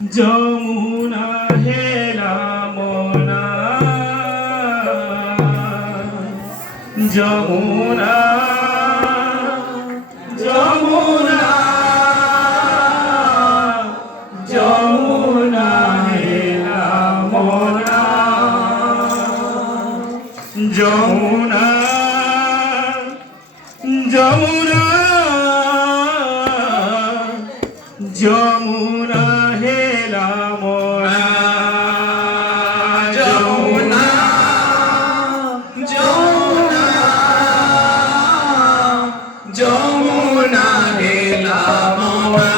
যমুনা হেলা মোনা যমুনা যমুনা যমুনা হেলা মোনা যমুনা যমুনা যমুনা হেলা মোনা যমুনা যমুনা যমুনা হেলা মোনা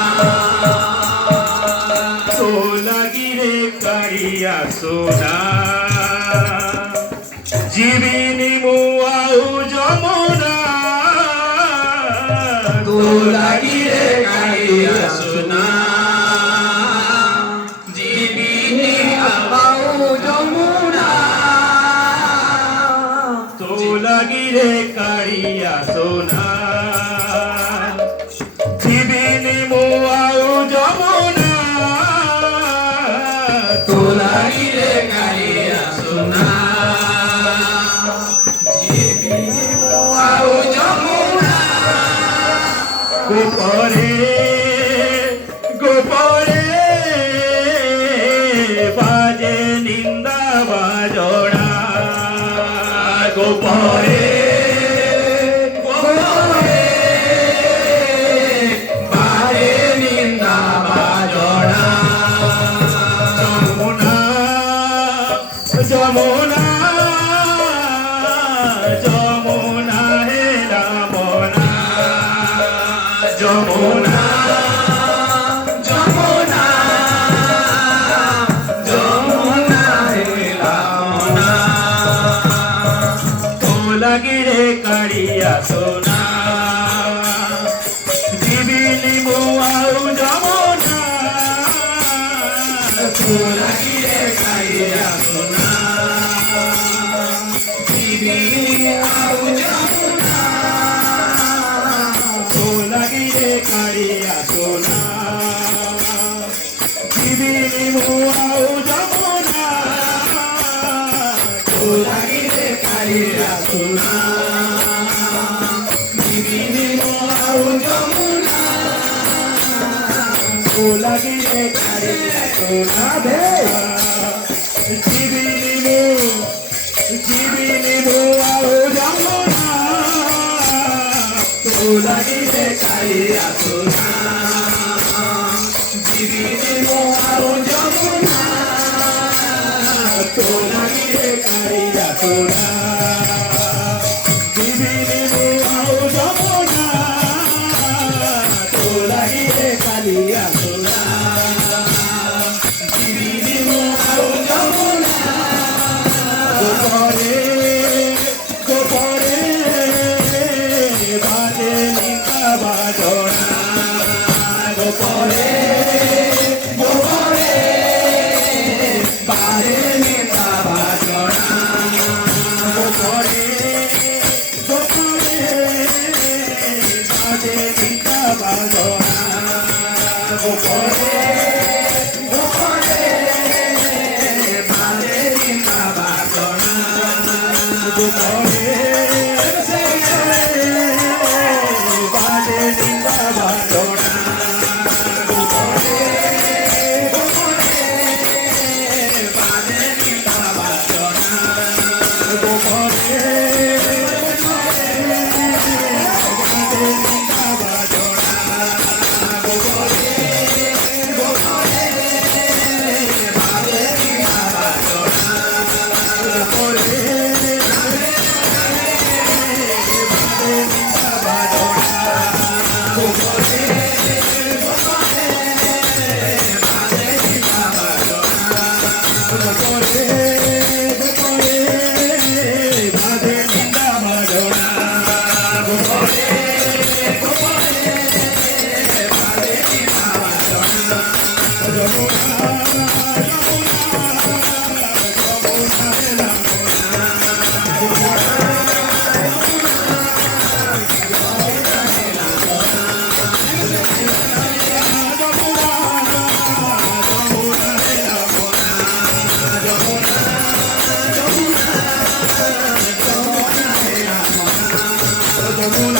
তোলাগিরে কারিয়া সোনা জীবিনী মুআউ যমুনা তোলাগিরে কারিয়া সোনা জীবিনী মুআউ যমুনা তোলাগিরে কারিয়া সোনা জীবিনী মুআউ যমুনা তোলাগিরে কারিয়া সোনা গোপরে গোপরে বাজে নিন্দা বাজনা গোপরে গোপরে বাজে নিন্দা বাজনা যমুনা যমুনা যমুনা হেলা মোনা যমুনা যমুনা যমুনা হেলা মোনা তোলাগিরে কারিয়া সোনা জীবিনী মুআউ যমুনা তোলাগিরে কারিয়া সোনা জীবিনী মুআউ যমুনা তোলাগিরে কারিয়া সোনা জীবিনী মুআউ যমুনা তোলাগিরে কারিয়া সোনা জীবিনী মুআউ যমুনা তোলাগিরে কারিয়া সোনা জীবিনী মুআউ যমুনা তোলাগিরে কারিয়া সোনা জীবিনী মুআউ যমুনা তোলাগিরে কারিয়া সোনা জীবিনী মুআউ যমুনা তোলাগিরে কারিয়া সোনা জীবিনী মুআউ যমুনা গোপরে গোপরে বাজে নিন্দা বাজনা গোপরে গোপরে বাজে নিন্দা বাজনা গোপরে গোপরে বাজে নিন্দা বাজনা গোপরে গোপরে বাজে নিন্দা বাজনা গোপরে বাজে নিন্দা বাজনা গোপরে গোপরে বাজে নিন্দা বাজনা গোপরে বাজে নিন্দা বাজনা গোপরে গোপরে বাজে নিন্দা বাজনা গোপরে como